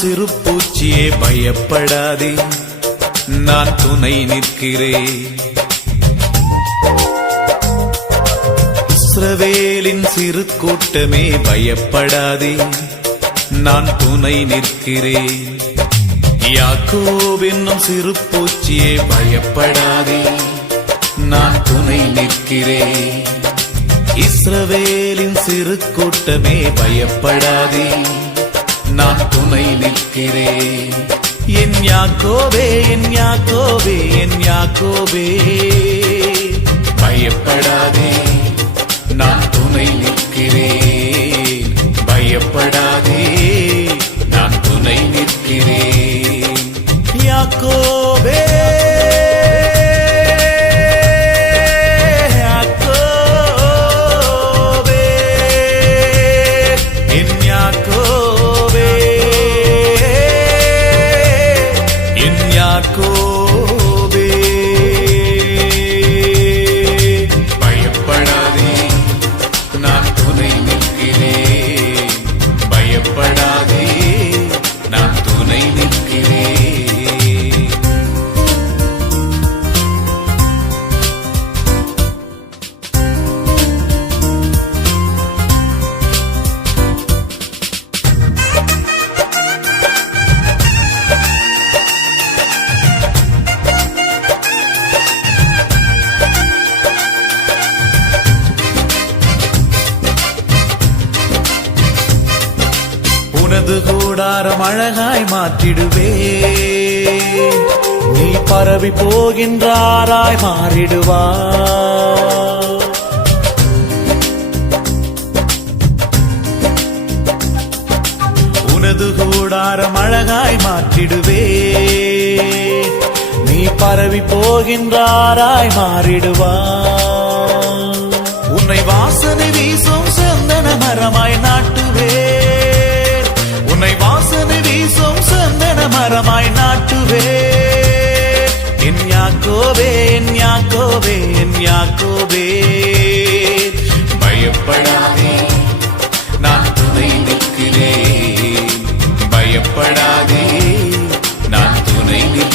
சிறு பூச்சியே பயப்படாதே, நான் துணை நிற்கிறேன். இஸ்ரவேலின் சிறு கூட்டமே பயப்படாதே, நான் துணை நிற்கிறேன். யாக்கோபு என்னும் சிறு பூச்சியே பயப்படாதே, நான் துணை நிற்கிறேன். இஸ்ரவேலின் சிறு கூட்டமே பயப்படாதே, நான் துணை நிற்கிறேன். என் யாக்கோபே, என் யாக்கோபே, என் யாக்கோபே பயப்படாதே, நான் துணை நிற்கிறேன். பயப்படாதே, நான் துணை நிற்கிறேன். யாக்கோபே யாக்கோபே பயப்படாதே, நான் துணை நிற்கிறேன். பயப்படாதே, நான் துணை நிற்கிறேன். உனது கூடாரம் அழகாய் மாற்றிடுவே, நீ பரவி போகின்றாராய் மாறிடுவா. உனது கூடாரம் அழகாய் மாற்றிடுவே, நீ பரவி போகின்றாராய் மாறிடுவா. உன்னை வாசனை வீசும் சந்தன மரமாய் நாட்டுவே, உன்னை வாசனை வீசும் சந்தன மரமாய் நாட்டுவே. என் யாக்கோபே, என் யாக்கோபே, என் யாக்கோபே பயப்படாதே, நான் துணை நிற்கிறேன். பயப்படாதே, நான் துணை நிற்கிறேன்.